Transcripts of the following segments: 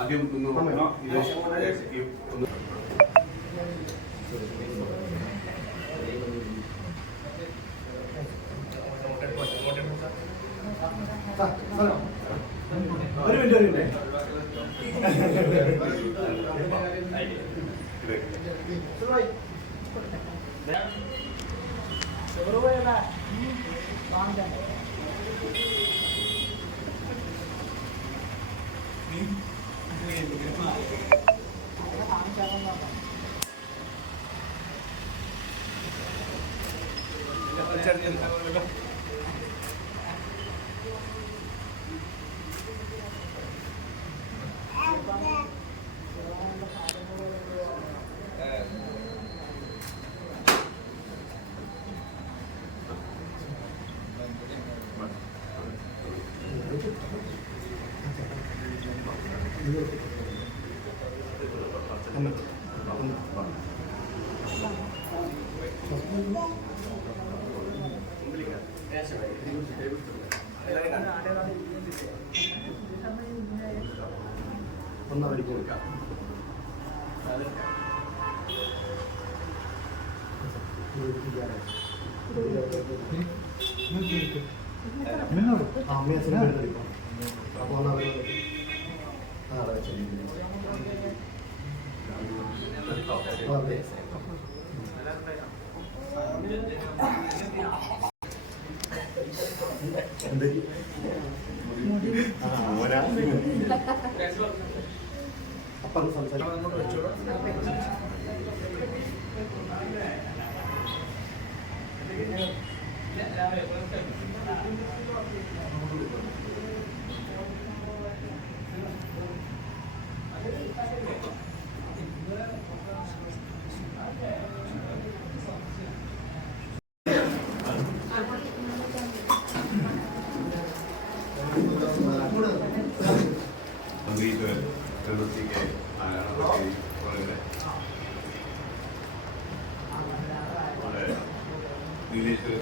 ആദ്യം ഒരു മിനിറ്റ് ഒന്നടി കൊടുക്കാം. അപ്പം സംസാരിക്കാം.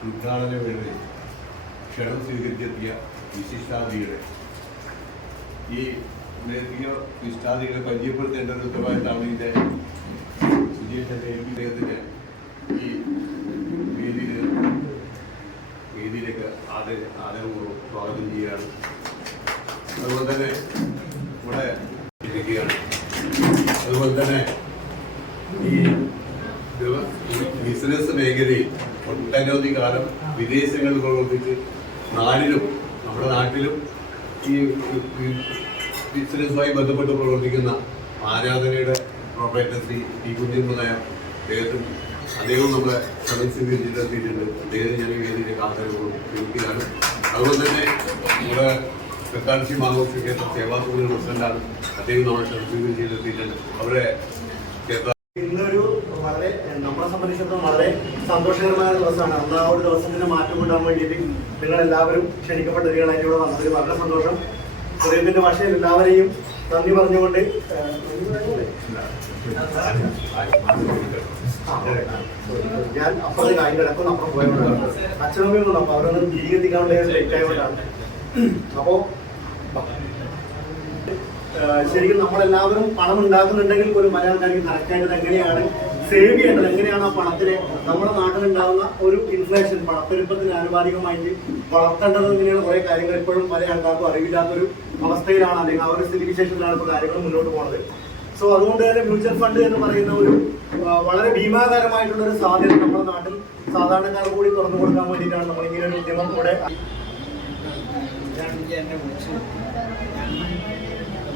ഉദ്ഘാടന വേളയിൽ ക്ഷണം സ്വീകരിച്ചെത്തിയ വിശിഷ്ടാതിഥികളെ ഈ വിശിഷ്ടാതിഥികളെ പരിചയപ്പെടുത്തേണ്ട ഒരു ഉത്തരവാദിത്തമാണ് ഇതിൻ്റെ സുജീഷിൻ്റെ അദ്ദേഹത്തിന് ഈ വേദിയിലേക്ക് ആദരപൂർവ്വം സ്വാഗതം ചെയ്യുകയാണ്. അതുപോലെ തന്നെ ഇവിടെ ഇരിക്കുകയാണ്. അതുപോലെ തന്നെ ഈ ബിസിനസ് മേഖലയിൽ ഒട്ടനവധി കാലം വിദേശങ്ങളിൽ പ്രവർത്തിച്ച് നാടിലും നമ്മുടെ നാട്ടിലും ഈ ബിസിനസ്സുമായി ബന്ധപ്പെട്ട് പ്രവർത്തിക്കുന്ന ആരാധനയുടെ പ്രൊപ്പറേറ്റർ ശ്രീ ടി കുഞ്ഞിനായ അദ്ദേഹം നമ്മളെ ക്ഷണം സ്വീകരിച്ചിട്ടെത്തിയിട്ടുണ്ട്. അദ്ദേഹം ഞാൻ ഈ വേദിയിലേക്ക് ആദരപൂർവ്വം ക്ഷണിക്കുകയാണ്. അതുപോലെ തന്നെ നമ്മുടെ തൃക്കാഴ്ച മാധവ ക്ഷേത്ര സേവാ സമിതി പ്രസിഡന്റാണ്. അദ്ദേഹം നമ്മളെ ക്ഷണം സ്വീകരിച്ചിട്ടെത്തിയിട്ടുണ്ട്. അവരെ ഇന്നൊരു വളരെ നമ്മളെ സംബന്ധിച്ചിടത്തോളം വളരെ സന്തോഷകരമായ ദിവസമാണ്. അന്ന് ആ ഒരു ദിവസത്തിന് മാറ്റം കൊണ്ടാൻ വേണ്ടിയിട്ട് നിങ്ങളെല്ലാവരും ക്ഷണിക്കപ്പെട്ടതികളായിട്ട് ഇവിടെ വന്നതിൽ വളരെ സന്തോഷം. ഹൃദയത്തിന്റെ ഭാഷയിൽ എല്ലാവരെയും നന്ദി പറഞ്ഞുകൊണ്ട് ഞാൻ അപ്പുറത്തെ കാര്യം കിടക്കുന്ന അപ്പുറം പോയതുകൊണ്ടാണ് അച്ഛനമ്മയൊന്നും അപ്പൊ അവരൊന്നും തിരികെ എത്തിക്കാൻ വേണ്ടി ലേറ്റ് ആയതുകൊണ്ടാണ്. അപ്പോ ശരിക്കും നമ്മളെല്ലാവരും പണം ഉണ്ടാക്കുന്നുണ്ടെങ്കിൽ പോലും മലയാളക്കാർക്ക് കറക്റ്റായിട്ട് എങ്ങനെയാണ് സേവ് ചെയ്യേണ്ടത്, എങ്ങനെയാണ് ആ പണത്തിനെ നമ്മുടെ നാട്ടിലുണ്ടാകുന്ന ഒരു ഇൻഫ്ലേഷൻ പണപ്പെരുപ്പത്തിന് ആനുപാതികമായിട്ട് വളർത്തേണ്ടത്, ഇങ്ങനെയുള്ള കുറെ കാര്യങ്ങൾ ഇപ്പോഴും പല ആൾക്കാർക്കും അറിവില്ലാത്തൊരു അവസ്ഥയിലാണ്, അല്ലെങ്കിൽ ആ ഒരു സ്ഥിതിവിശേഷത്തിലാണ് ഇപ്പോൾ കാര്യങ്ങൾ മുന്നോട്ട് പോകുന്നത്. സോ അതുകൊണ്ട് തന്നെ മ്യൂച്വൽ ഫണ്ട് എന്ന് പറയുന്ന ഒരു വളരെ ഭീമാകാരമായിട്ടുള്ള ഒരു സാധ്യത നമ്മുടെ നാട്ടിൽ സാധാരണക്കാർ കൂടി തുറന്നു കൊടുക്കാൻ വേണ്ടിയിട്ടാണ് നമ്മൾ ഇങ്ങനെ ഒരു ഉദ്യമം കൂടെ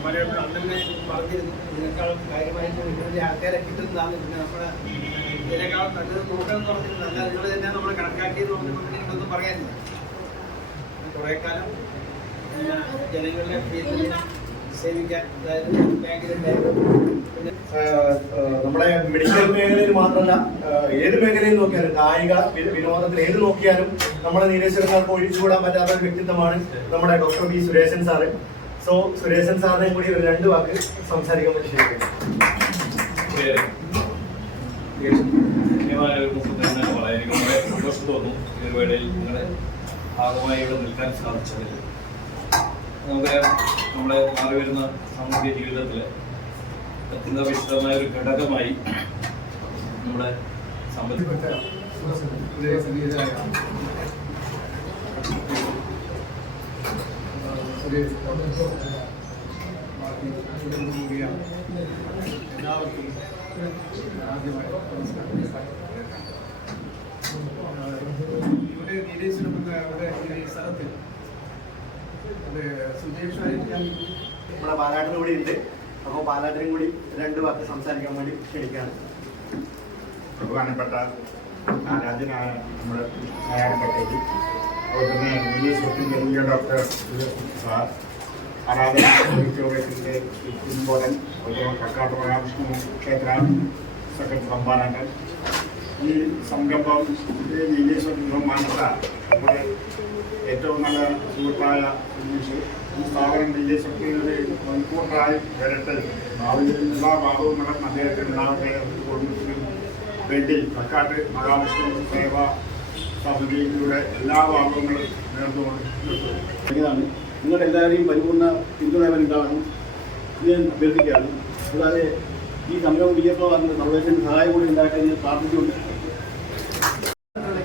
അന്നെ പറഞ്ഞിരുന്നു. ഇതിനേക്കാളും കാര്യമായിട്ട് നിങ്ങളുടെ ആൾക്കാരെ കിട്ടുന്നതാണ്. പിന്നെ നമ്മുടെ ഇതിനേക്കാളും നല്ലത് നോക്കണം പറഞ്ഞിരുന്നു. അല്ല നിങ്ങൾ തന്നെ നമ്മൾ കണക്കാക്കിയെന്ന് പറഞ്ഞുകൊണ്ട് നിങ്ങളൊന്നും പറയാനില്ല. കുറേ കാലം ജനങ്ങളുടെ ഫീൽഡിൽ സേവിക്കാൻ, അതായത് ബാങ്കിലുണ്ടായിരുന്നു. പിന്നെ മെഡിക്കൽ മേഖലയിൽ മാത്രമല്ല ഏത് മേഖലയിൽ നോക്കിയാലും കായിക വിനോദത്തിൽ ഏത് നോക്കിയാലും നമ്മുടെ നീലേശ്വരക്കാർക്ക് ഒഴിച്ചുകൂടാൻ പറ്റാത്ത ഒരു വ്യക്തിത്വമാണ് നമ്മുടെ doctor B Sureshan sir. So Sureshan സാറിനെയും കൂടി ഒരു 2 വാക്ക് സംസാരിക്കാൻ പറ്റി എനിക്ക് വളരെ സന്തോഷം തോന്നുന്നു ഈ ഒരു വേളയിൽ നിങ്ങളുടെ ഭാഗമായി ഇവിടെ നിൽക്കാൻ സാധിച്ചതിൽ. നമുക്കറിയാം, നമ്മുടെ മാറി വരുന്ന സാമൂഹിക ജീവിതത്തിൽ അത്യന്താപേക്ഷിതമായ ഒരു ഘടകമായി നമ്മുടെ സമ്പത്തിപ്പെട്ട എല്ലാവർക്കും ആദ്യമായി ഇവിടെ നീലേശ്വരം ഇവിടെ ഈ സ്ഥലത്ത് സുജേഷായിട്ട് ഞാൻ നമ്മുടെ പാലാട്ടിനും കൂടി ഉണ്ട്. അപ്പോൾ പാലാട്ടിനും കൂടി 2 വാക്ക് സംസാരിക്കാൻ വേണ്ടി ക്ഷണിക്കുകയാണ്. ബഹുമാനപ്പെട്ട ആരാധനായ നമ്മുടെ നായകപ്പെട്ടത് അതുപോലെ തന്നെ നീലേശ്വരത്തിൻ്റെ മുഖ്യ ഡോക്ടർ സാർ, ആരാധന ഓഡിറ്റോറിയത്തിൻ്റെ ഇമ്പോർട്ടൻ അതുപോലെ കക്കാട്ട് മഹാവിഷ്ണു ക്ഷേത്ര സെക്രട്ടറി സംഭാനങ്ങൾ, ഈ സംരംഭം നീലേശ്വരം മാത്രമല്ല നമ്മുടെ ഏറ്റവും നല്ല സുഹൃത്തായ സുനീഷ്, ഈ സ്ഥാപനം നീലേശ്വരത്തിൽ ഒരു മുൻകൂട്ടായി വരട്ടെ, ഭാവിയിൽ എല്ലാ ഭാഗങ്ങളും അദ്ദേഹത്തിന് ഉണ്ടാവട്ടെ കുടുംബത്തിനും വേണ്ടി കക്കാട്ട് മഹാവിഷ്ണു സേവാ സമിതിയിലൂടെ എല്ലാ ഭാഗങ്ങളും നേർന്നുകൊണ്ട് നിങ്ങളുടെ എല്ലാവരെയും പരിപൂർണ്ണ പിന്തുണയുണ്ടാവണം ഞാൻ അഭ്യർത്ഥിക്കുകയാണ്. കൂടാതെ ഈ സംരംഭം വിജയപ്രദമാകുന്ന സർവേഷന് സഹായം കൂടി ഉണ്ടാക്കാൻ ഞാൻ പ്രാർത്ഥിച്ചുകൊണ്ട്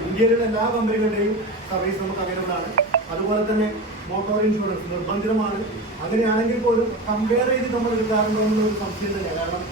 ഇന്ത്യയിലുള്ള എല്ലാ കമ്പനികളുടെയും സർവീസ് നമുക്ക് അവൈലബിൾ ആണ്. അതുപോലെ തന്നെ മോട്ടോർ ഇൻഷുറൻസ് നിർബന്ധിതമാണ്. അങ്ങനെയാണെങ്കിൽ പോലും കമ്പയർ ചെയ്ത് നമ്മൾ എടുക്കാറുണ്ടോ എന്നുള്ള ഒരു സംശയം തന്നെയാണ്. കാരണം